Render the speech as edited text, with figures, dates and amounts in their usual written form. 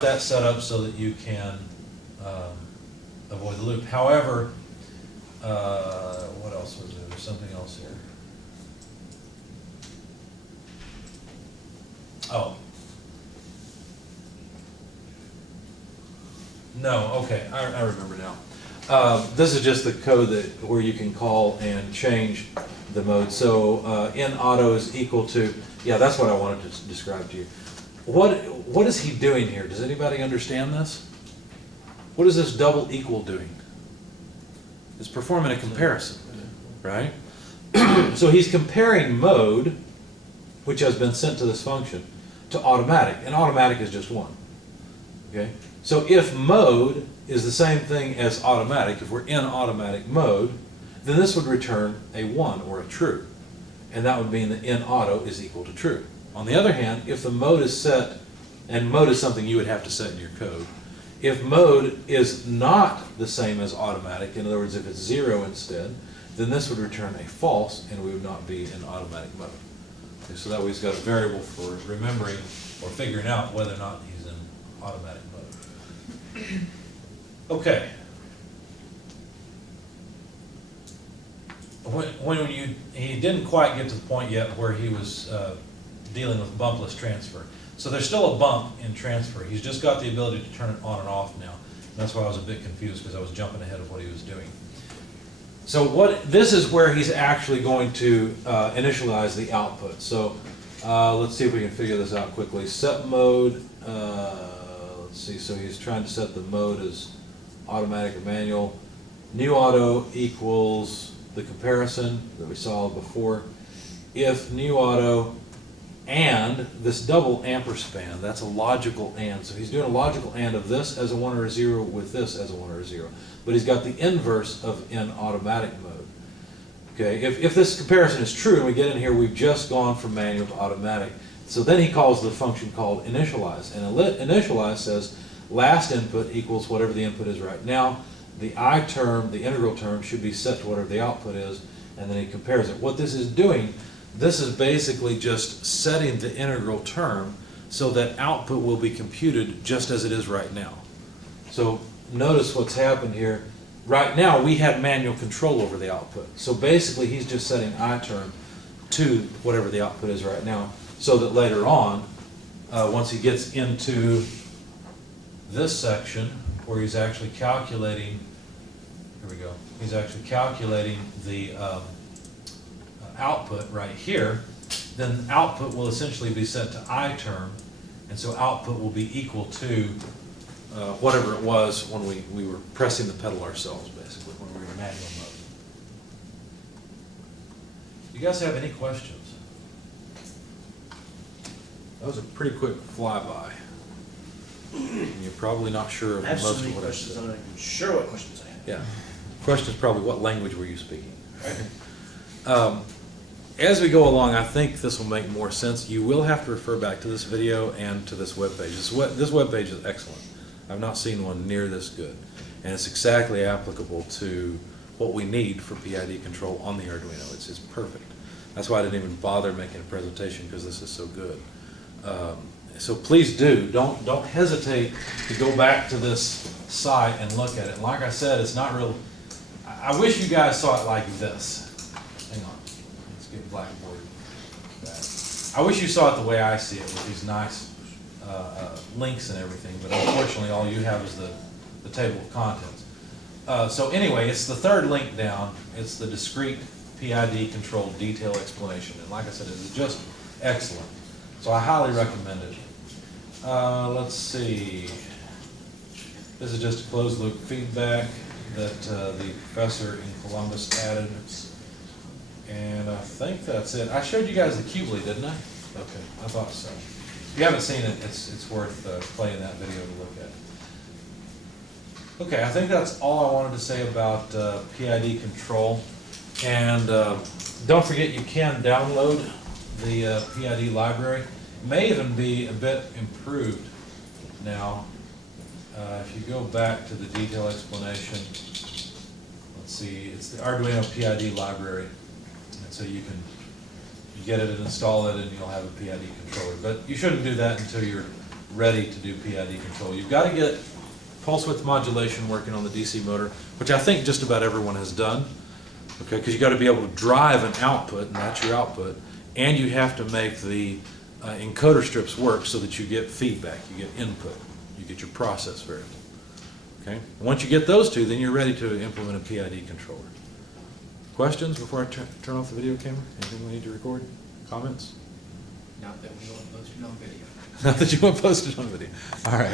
that set up so that you can avoid the loop. However, what else was there? There's something else here. Oh. No, okay, I remember now. This is just the code that where you can call and change the mode. So in auto is equal to, yeah, that's what I wanted to describe to you. What is he doing here? Does anybody understand this? What is this double equal doing? It's performing a comparison, right? So he's comparing mode, which has been sent to this function, to automatic, and automatic is just one. Okay? So if mode is the same thing as automatic, if we're in automatic mode, then this would return a 1 or a true. And that would mean that in auto is equal to true. On the other hand, if the mode is set, and mode is something you would have to set in your code, if mode is not the same as automatic, in other words, if it's 0 instead, then this would return a false, and we would not be in automatic mode. Okay, so that way he's got a variable for remembering or figuring out whether or not he's in automatic mode. Okay. He didn't quite get to the point yet where he was dealing with bumpless transfer. So there's still a bump in transfer. He's just got the ability to turn it on and off now. And that's why I was a bit confused, because I was jumping ahead of what he was doing. So this is where he's actually going to initialize the output. So let's see if we can figure this out quickly. Set mode, let's see, so he's trying to set the mode as automatic or manual. New auto equals the comparison that we saw before. If new auto and this double ampersand, that's a logical and. So he's doing a logical and of this as a 1 or a 0 with this as a 1 or a 0. But he's got the inverse of in automatic mode. Okay, if this comparison is true and we get in here, we've just gone from manual to automatic. So then he calls the function called initialize. And initialize says last input equals whatever the input is right now. The I term, the integral term, should be set to whatever the output is, and then he compares it. What this is doing, this is basically just setting the integral term so that output will be computed just as it is right now. So notice what's happened here. Right now we had manual control over the output. So basically he's just setting I term to whatever the output is right now, so that later on, once he gets into this section where he's actually calculating, here we go, he's actually calculating the output right here, then output will essentially be set to I term, and so output will be equal to whatever it was when we were pressing the pedal ourselves, basically, when we were in manual mode. You guys have any questions? That was a pretty quick flyby. You're probably not sure of I have most so many of what I questions, said. I'm not even sure what questions I have. Yeah. Question is probably what language were you speaking? As we go along, I think this will make more sense. You will have to refer back to this video and to this webpage. This webpage is excellent. I've not seen one near this good. And it's exactly applicable to what we need for PID control on the Arduino. It's perfect. That's why I didn't even bother making a presentation, because this is so good. So please don't hesitate to go back to this site and look at it. And like I said, it's not real. I wish you guys saw it like this. Hang on, let's get Blackboard back. I wish you saw it the way I see it, with these nice links and everything. But unfortunately, all you have is the table of contents. So anyway, it's the third link down. It's the discrete PID control detail explanation. And like I said, it is just excellent. So I highly recommend it. Let's see. This is just a closed loop feedback that the professor in Columbus added. And I think that's it. I showed you guys the Qubely, didn't I? Okay, I thought so. If you haven't seen it, it's worth playing that video to look at. Okay, I think that's all I wanted to say about PID control. And don't forget, you can download the PID library. It may even be a bit improved now. If you go back to the detail explanation, let's see, it's the Arduino PID library. And so you can get it and install it, and you'll have a PID controller. But you shouldn't do that until you're ready to do PID control. You've got to get pulse width modulation working on the DC motor, which I think just about everyone has done, okay, because you got to be able to drive an output, and that's your output, and you have to make the encoder strips work so that you get feedback, you get input, you get your process variable. Okay? Once you get those two, then you're ready to implement a PID controller. Questions before I turn off the video camera? Anything we need to record? Comments? Not that we want to post it on video. Not that you want posted on video. All right.